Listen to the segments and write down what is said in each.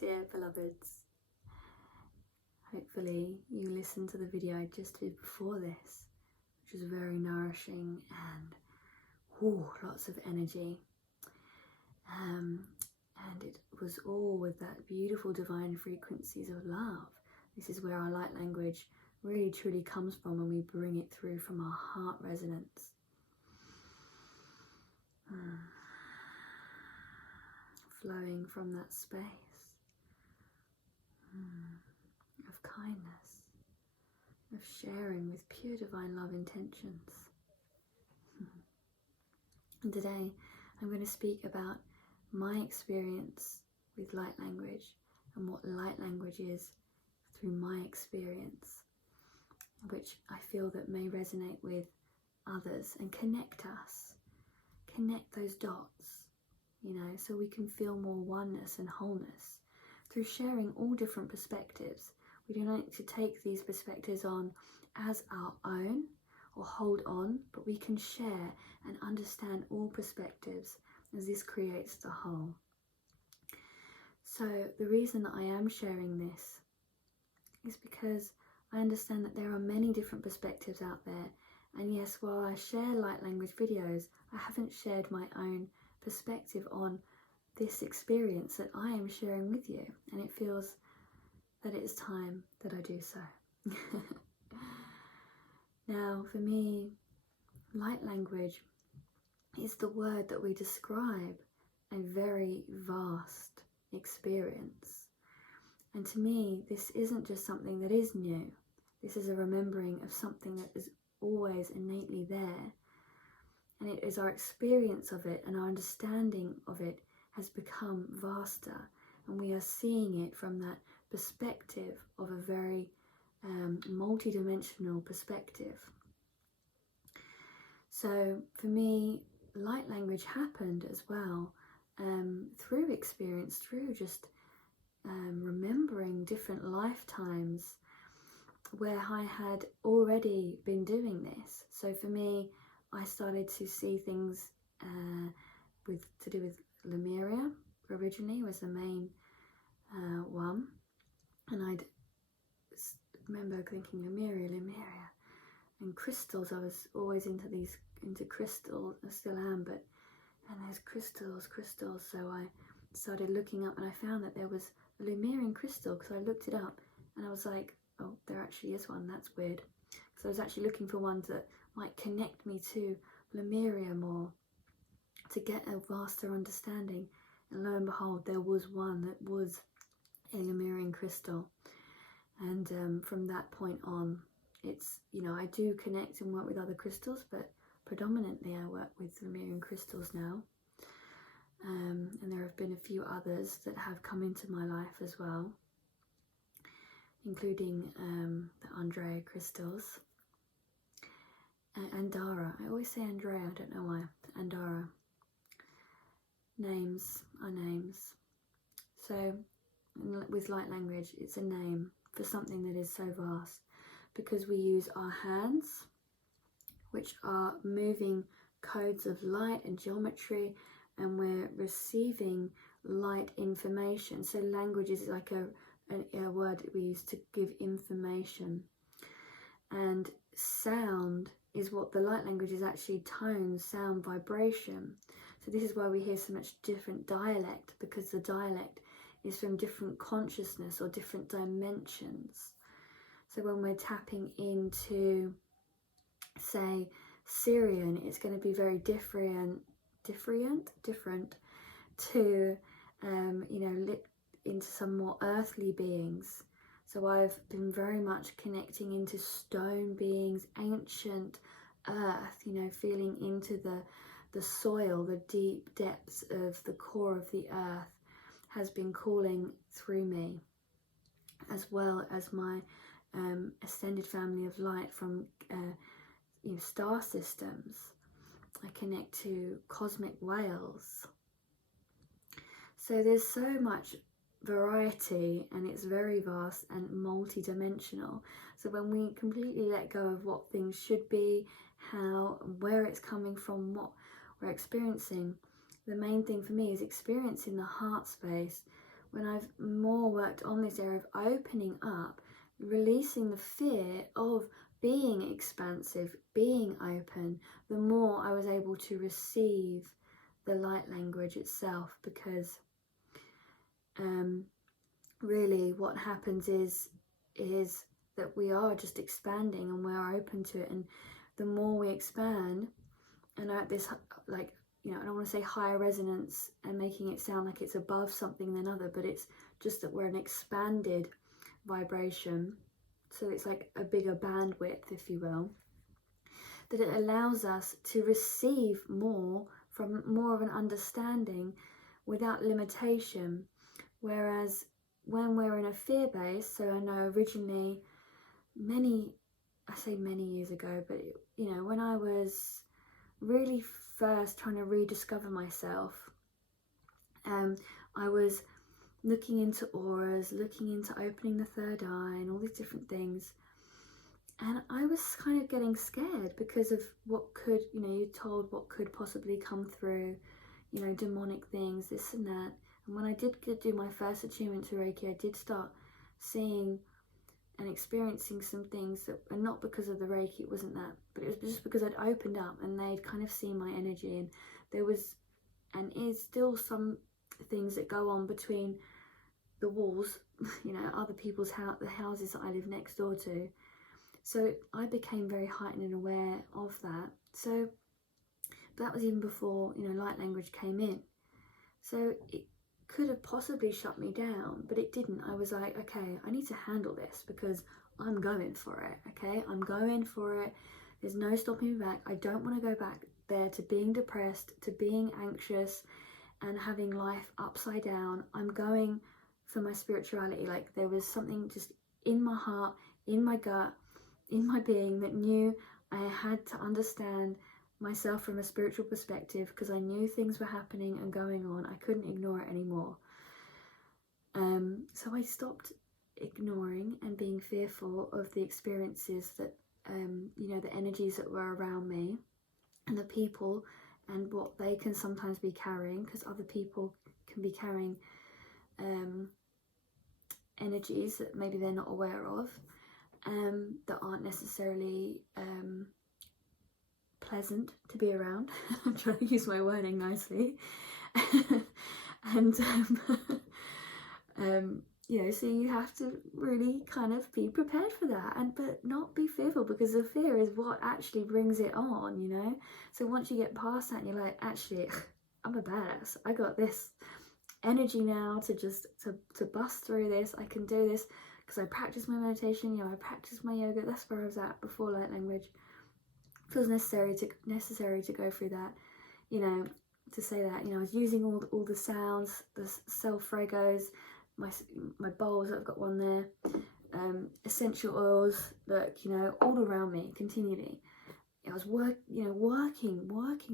dear beloveds. Hopefully you listened to the video I just did before this, which was very nourishing and lots of energy. And it was all with that beautiful divine frequencies of love. This is where our light language really truly comes from when we bring it through from our heart resonance. Flowing from that space of kindness, of sharing with pure divine love intentions. And today I'm going to speak about my experience with light language and what light language is through my experience, which I feel that may resonate with others and connect us, connect those dots, so we can feel more oneness and wholeness through sharing all different perspectives. We don't need to take these perspectives on as our own or hold on, but we can share and understand all perspectives as this creates the whole. So the reason that I am sharing this is because I understand that there are many different perspectives out there. And yes, while I share light language videos, I haven't shared my own perspective on this experience that I am sharing with you. And it feels that it is time that I do so. Now, for me, light language is the word that we describe a very vast experience. And to me, this isn't just something that is new. This is a remembering of something that is always innately there. And it is our experience of it and our understanding of it has become vaster. And we are seeing it from that perspective of a very multi-dimensional perspective. So for me, light language happened as well through experience, through just remembering different lifetimes where I had already been doing this. So for me, I started to see things to do with Lemuria. Originally was the main one, and I'd remember thinking Lemuria, and crystals. I was always into crystals. I still am, and there's crystals. So I started looking up, and I found that there was a Lemurian crystal because I looked it up, and I was like, oh, there actually is one. That's weird. So I was actually looking for ones that might connect me to Lemuria more, to get a vaster understanding. And lo and behold, there was one that was a Lemurian crystal. And from that point on, it's, I do connect and work with other crystals, but predominantly I work with Lemurian crystals now. And there have been a few others that have come into my life as well, including the Andrea crystals. Andara. I always say Andrea, I don't know why. Andara. Names are names. So with light language, it's a name for something that is so vast, because we use our hands, which are moving codes of light and geometry, and we're receiving light information. So language is like a word that we use to give information. And sound is what the light language is actually: tone, sound, vibration. So this is why we hear so much different dialect, because the dialect is from different consciousness or different dimensions. So when we're tapping into, say, Syrian, it's going to be very different to, into some more earthly beings. So I've been very much connecting into stone beings, ancient earth, feeling into the soil, the deep depths of the core of the earth has been calling through me, as well as my ascended family of light from star systems. I connect to cosmic whales. So there's so much variety, and it's very vast and multi-dimensional. So when we completely let go of what things should be, how, where it's coming from, what we're experiencing, the main thing for me is experiencing the heart space when I've more worked on this area of opening up, releasing the fear of being expansive, being open, the more I was able to receive the light language itself, because really what happens is that we are just expanding and we're open to it, and the more we expand and at this, like, you know, I don't want to say higher resonance and making it sound like it's above something than other, but it's just that we're an expanded vibration, so it's like a bigger bandwidth, if you will, that it allows us to receive more from more of an understanding without limitation. Whereas when we're in a fear base, so I know originally many years ago, but you know, when I was really first trying to rediscover myself, I was looking into auras, looking into opening the third eye and all these different things, and I was kind of getting scared because of what could, you know, you're told what could possibly come through, you know, demonic things, this and that. And when I did do my first attunement to Reiki, I did start seeing and experiencing some things that, and not because of the Reiki, it wasn't that, but it was just because I'd opened up and they'd kind of seen my energy, and there was and is still some things that go on between the walls, you know, other people's the houses that I live next door to. So I became very heightened and aware of that. So that was even before, you know, light language came in. So it could have possibly shut me down, but it didn't. I was like, okay, I need to handle this because I'm going for it. Okay, I'm going for it. There's no stopping me back. I don't want to go back there to being depressed, to being anxious and having life upside down. I'm going for my spirituality. Like, there was something just in my heart, in my gut, in my being that knew I had to understand myself from a spiritual perspective, because I knew things were happening and going on. I couldn't ignore it anymore. So I stopped ignoring and being fearful of the experiences that, you know, the energies that were around me and the people and what they can sometimes be carrying, because other people can be carrying energies that maybe they're not aware of, that aren't necessarily pleasant to be around. I'm trying to use my wording nicely. And you know, so you have to really kind of be prepared for that, but not be fearful, because the fear is what actually brings it on, you know. So once you get past that and you're like, actually, I'm a badass, I got this energy now to just to bust through this, I can do this, because I practice my meditation, you know, I practice my yoga. That's where I was at before light language. It was necessary to go through that, you know, to say that, you know, I was using all the sounds, the self-fregos, my bowls, I've got one there, essential oils, look, you know, all around me continually. I was working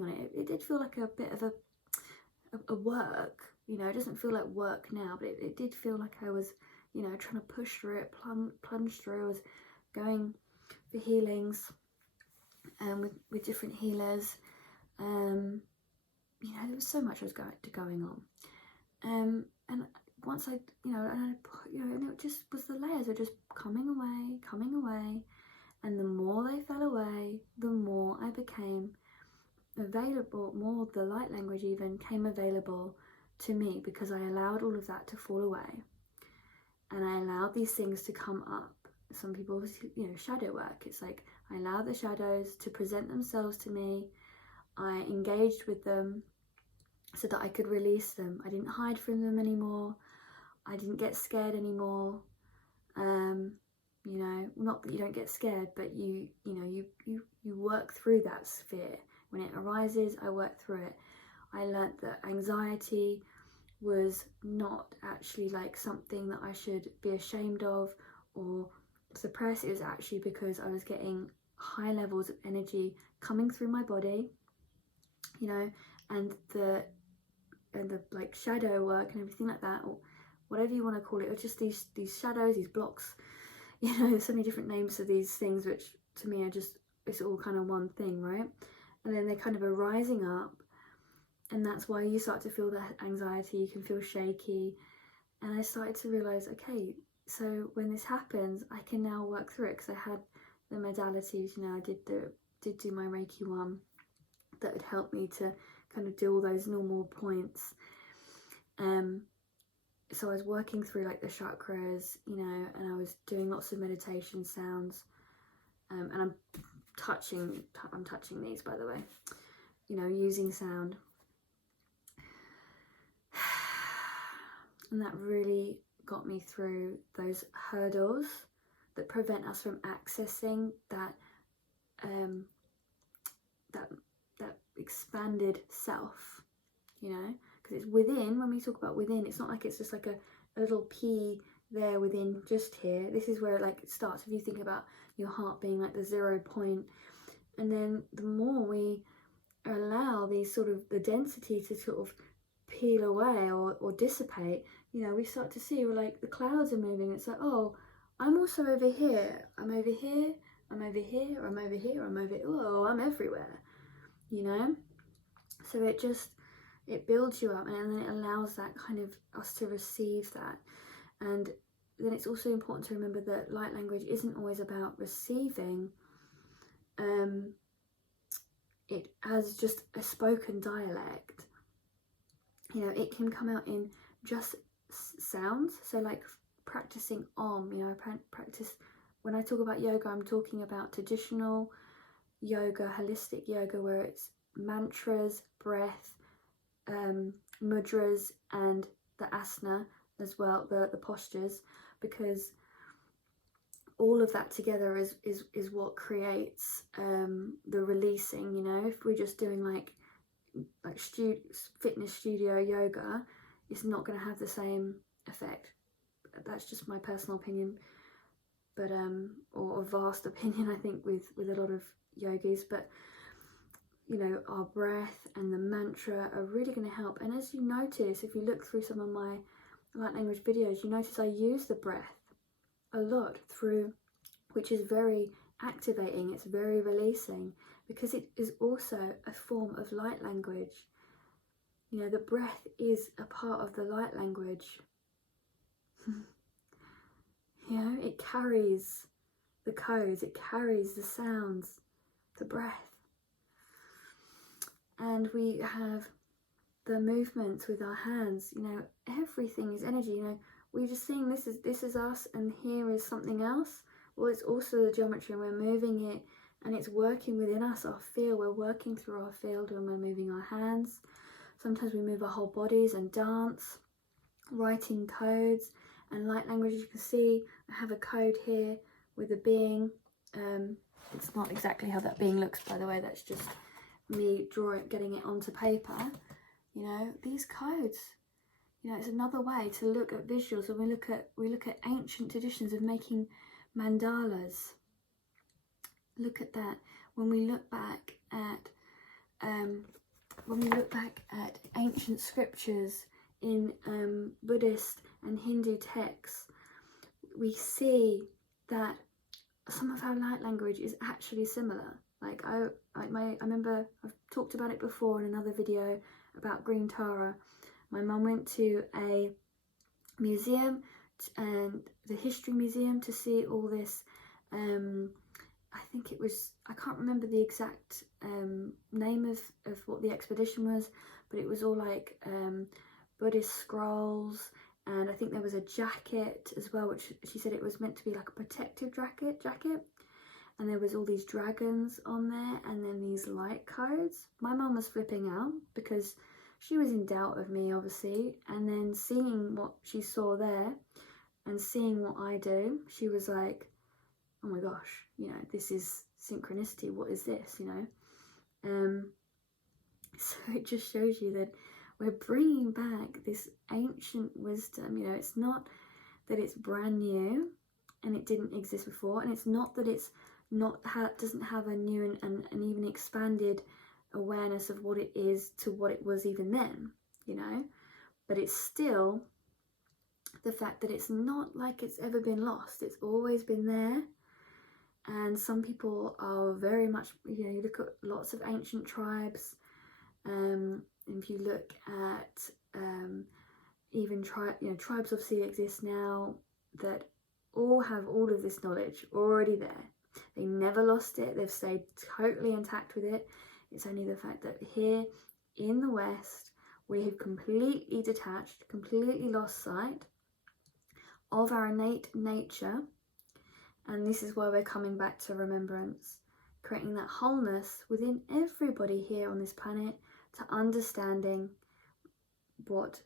on it. It did feel like a bit of a work, you know. It doesn't feel like work now, but it did feel like I was, you know, trying to push through it, plunge through. I was going for healings with different healers. You know, there was so much was going on, and once I, you know, and it just was, the layers were just coming away, and the more they fell away, the more I became available, more of the light language even came available to me, because I allowed all of that to fall away, and I allowed these things to come up. Some people, you know, shadow work. It's like I allowed the shadows to present themselves to me. I engaged with them so that I could release them. I didn't hide from them anymore. I didn't get scared anymore. You know, not that you don't get scared, but you work through that fear. When it arises, I work through it. I learnt that anxiety was not actually like something that I should be ashamed of or suppress. It was actually because I was getting high levels of energy coming through my body, you know, and the like shadow work and everything like that, or whatever you want to call it, or just these shadows, these blocks, you know. There's so many different names for these things, which to me are just, it's all kind of one thing, right? And then they kind of are rising up, and that's why you start to feel that anxiety. You can feel shaky, And I started to realise, okay, so when this happens, I can now work through it, because I had the modalities, you know, I did do my Reiki 1 that would help me to kind of do all those normal points. So I was working through like the chakras, you know, and I was doing lots of meditation sounds. And I'm touching these, by the way, you know, using sound. And that really got me through those hurdles that prevent us from accessing that that expanded self, you know, because it's within. When we talk about within, it's not like it's just like a little pea there within, just here. This is where it starts. If you think about your heart being like the 0 point, and then the more we allow these sort of the density to sort of peel away or dissipate, you know, we start to see like the clouds are moving. It's like, oh, I'm also over here, I'm over here, I'm over here, I'm over here, I'm over here. Oh, I'm everywhere, you know. So it builds you up, and then it allows that kind of us to receive that. And then it's also important to remember that light language isn't always about receiving it as just a spoken dialect. You know, it can come out in just sounds. So like practicing Om, you know, practice, when I talk about yoga, I'm talking about traditional yoga, holistic yoga, where it's mantras, breath, mudras, and the asana as well, the postures, because all of that together is what creates the releasing. You know, if we're just doing like fitness studio yoga, it's not going to have the same effect. That's just my personal opinion, but or a vast opinion, I think, with a lot of yogis. But you know, our breath and the mantra are really going to help. And as you notice, if you look through some of my light language videos, you notice I use the breath a lot through, which is very activating, it's very releasing, because it is also a form of light language. You know, the breath is a part of the light language. You know, it carries the codes, it carries the sounds, the breath. And we have the movements with our hands, you know, everything is energy. You know, we're just seeing this is us, and here is something else. Well, it's also the geometry, and we're moving it, and it's working within us, our field. We're working through our field when we're moving our hands. Sometimes we move our whole bodies and dance, writing codes. And light language, you can see I have a code here with a being. It's not exactly how that being looks, by the way, that's just me getting it onto paper. You know, these codes, you know, it's another way to look at visuals. When we look at ancient traditions of making mandalas. Look at that. When we look back at ancient scriptures in Buddhist and Hindu texts, we see that some of our light language is actually similar. Like I remember I've talked about it before in another video about Green Tara. My mum went to a museum, and the history museum, to see all this. I think it was, I can't remember the exact name of what the expedition was, but it was all like Buddhist scrolls, and I think there was a jacket as well, which she said it was meant to be like a protective jacket, and there was all these dragons on there, and then these light codes. My mum was flipping out because she was in doubt of me, obviously, and then seeing what she saw there and seeing what I do, she was like, oh my gosh, you know, this is synchronicity, what is this, you know? So it just shows you that we're bringing back this ancient wisdom. You know, it's not that it's brand new and it didn't exist before, and it's not that it's doesn't have a new and even expanded awareness of what it is to what it was even then, you know, but it's still the fact that it's not like it's ever been lost. It's always been there. And some people are very much, you know, you look at lots of ancient tribes, if you look at even tribes obviously exist now that all have all of this knowledge already there. They never lost it. They've stayed totally intact with it. It's only the fact that here in the West, we have completely detached, completely lost sight of our innate nature. And this is why we're coming back to remembrance, creating that wholeness within everybody here on this planet, to understanding what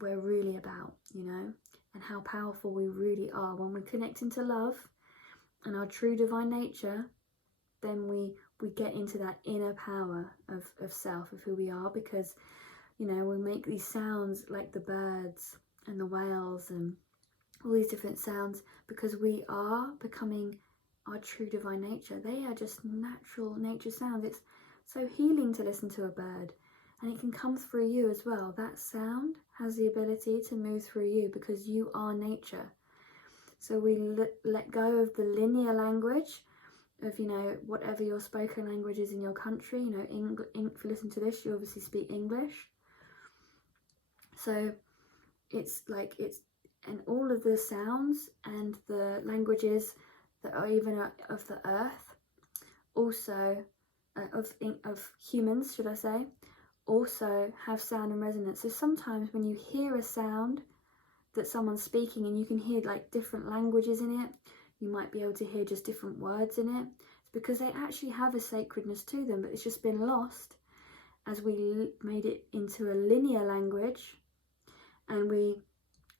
we're really about, and how powerful we really are. When we're connecting to love and our true divine nature, then we get into that inner power of self, of who we are, because we make these sounds like the birds and the whales and all these different sounds, because we are becoming our true divine nature. They are just natural nature sounds. It's so healing to listen to a bird, and it can come through you as well. That sound has the ability to move through you because you are nature. So we let go of the linear language of whatever your spoken language is in your country. If you listen to this, you obviously speak English. So it's and all of the sounds and the languages that are even of the earth, also of humans, should I say, also have sound and resonance. So sometimes when you hear a sound that someone's speaking and you can hear like different languages in it, you might be able to hear just different words in it. It's because they actually have a sacredness to them, but it's just been lost as we made it into a linear language, and we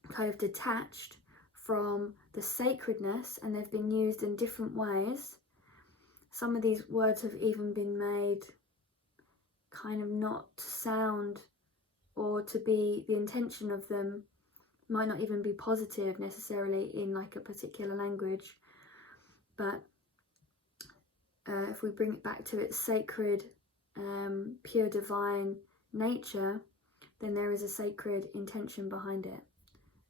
kind of detached from the sacredness, and they've been used in different ways. Some of these words have even been made kind of not to sound, or to be, the intention of them might not even be positive necessarily in like a particular language. But if we bring it back to its sacred, pure divine nature, then there is a sacred intention behind it.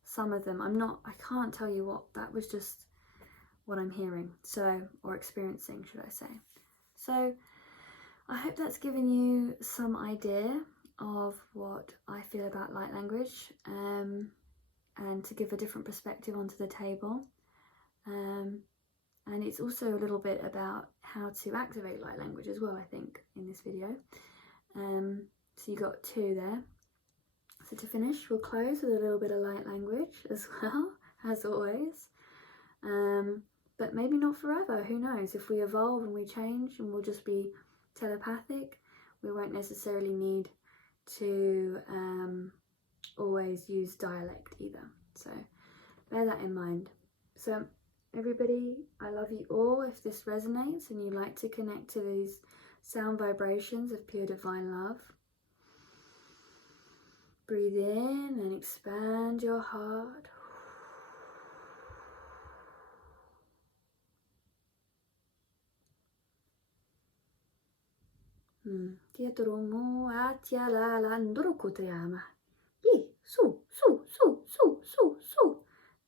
Some of them, I can't tell you what, that was just what I'm hearing, or experiencing, should I say. So I hope that's given you some idea of what I feel about light language, and to give a different perspective onto the table. And it's also a little bit about how to activate light language as well, I think, in this video. So you got two there. So to finish, we'll close with a little bit of light language as well, as always. But maybe not forever, who knows? If we evolve and we change and we'll just be telepathic, we won't necessarily need to always use dialect either. So bear that in mind. So everybody, I love you all. If this resonates and you like to connect to these sound vibrations of pure divine love, breathe in and expand your heart. Dietro mo atia la landoro kotriama. Yi su.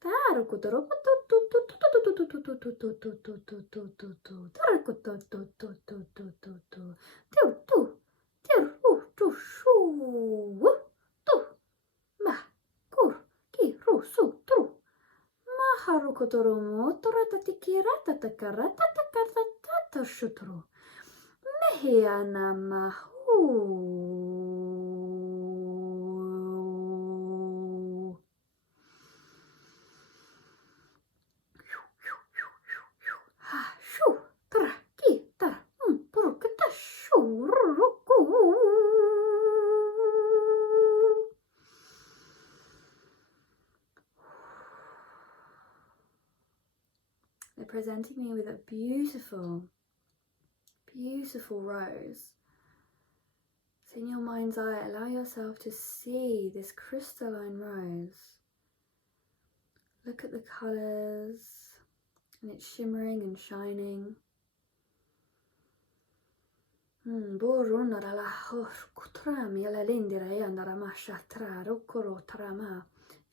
Taro kotoro They're presenting me with a beautiful rose. So in your mind's eye, allow yourself to see this crystalline rose. Look at the colours, and it's shimmering and shining. If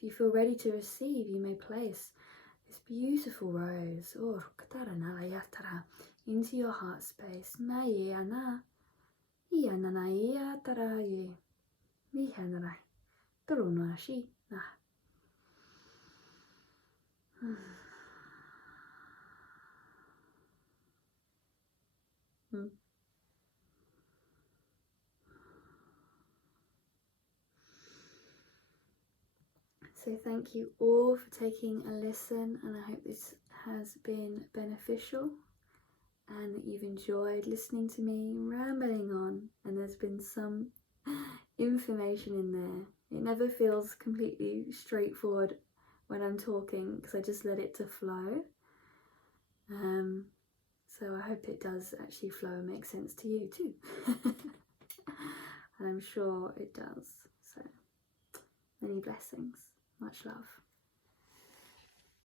you feel ready to receive, you may place this beautiful rose into your heart space. Torunashi na. So thank you all for taking a listen, and I hope this has been beneficial and that you've enjoyed listening to me rambling on, and there's been some information in there. It never feels completely straightforward when I'm talking because I just let it to flow. So I hope it does actually flow and make sense to you too. And I'm sure it does. So many blessings. Much love.